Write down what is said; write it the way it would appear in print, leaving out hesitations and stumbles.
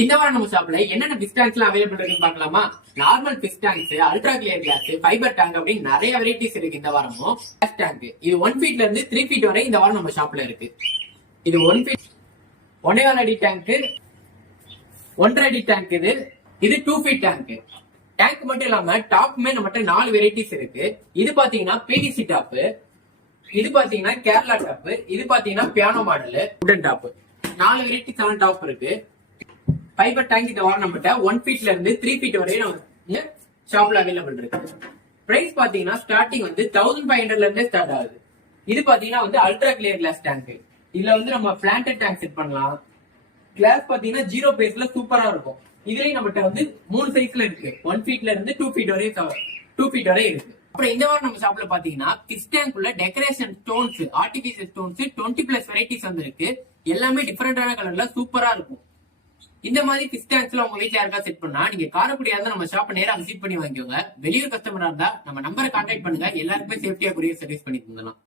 இந்த வாரம் நம்ம ஷாப்ல என்னென்ன ஃபிஷ் டேங்க்ஸ் எல்லாம் அவைலபிள் இருக்குன்னு பார்க்கலாமா? Normal fish tanks, ultra clear glass, fiber tank அப்படின்னு நிறைய வெரைட்டிஸ் இருக்கு. இந்த வாரமும் கிளாஸ் டேங்க் இது 1 ஃபீட்ல இருந்து 3 ஃபீட் வரை இந்த வாரம் நம்ம ஷாப்ல இருக்கு. இது 1 ஃபீட் 1.25 அடி டேங்க், 1.5 அடி டேங்க், இது 2 ஃபீட் டேங்க். டேங்க் மட்டும் இல்லாம டாப்மே நம்மகிட்ட 4 வெரைட்டிஸ் இருக்கு. இது பாத்தீங்கன்னா பிவிசி டாப், இது பாத்தீங்கன்னா கேரளா டாப், இது பாத்தீங்கன்னா பியானோ மாடல் உடன் டாப். 4 வெரைட்டிஸான டாப் இருக்கு. ஃபைபர் டேங்க் இந்த வாரம் நம்மகிட்ட 1 ஃபீட்ல இருந்து 3 ஃபீட் வரையும் நம்ம ஷாப்ல அவைலபிள் இருக்கு. பிரைஸ் பாத்தீங்கன்னா ஸ்டார்டிங் வந்து 1500ல இருந்தே ஸ்டார்ட் ஆகுது. இது பாத்தீங்கன்னா வந்து அல்ட்ரா கிளியர் கிளாஸ் டேங்க். இதுல வந்து நம்ம பிளான்டட் டேங்க் செட் பண்ணலாம். கிளாஸ் பாத்தீங்கன்னா 0 பேஸ்ல சூப்பரா இருக்கும். இதுலயும் நம்மகிட்ட வந்து 3 சைஸ்ல இருக்கு. 1 ஃபீட்ல இருந்து 2 ஃபீட் வரையும் 2 ஃபீட் வரை இருக்கு. அப்புறம் இந்த வாரம் நம்ம ஷாப்ல பாத்தீங்கன்னா ஃபிஷ் டேங்க் உள்ள decoration stones, artificial stones 20+ varieties வந்து இருக்கு. எல்லாமே டிஃபரெண்டான கலர்ல சூப்பரா இருக்கும். இந்த மாதிரி ஃபிஷ் டேங்க்ஸ்ல உங்க வீட்ல யாருக்கா செட் பண்ணா நீங்க காரைக்குடியா இருந்தா நம்ம ஷாப்பை நேரா விசிட் பண்ணி வாங்கிக்கோங்க. வெளியூர் கஸ்டமரா இருந்தா நம்ம நம்பரை கான்டாக்ட் பண்ணுங்க. எல்லாருக்குமே சேஃப்டியா கொரியர் சர்வீஸ் பண்ணி தந்தலாம்.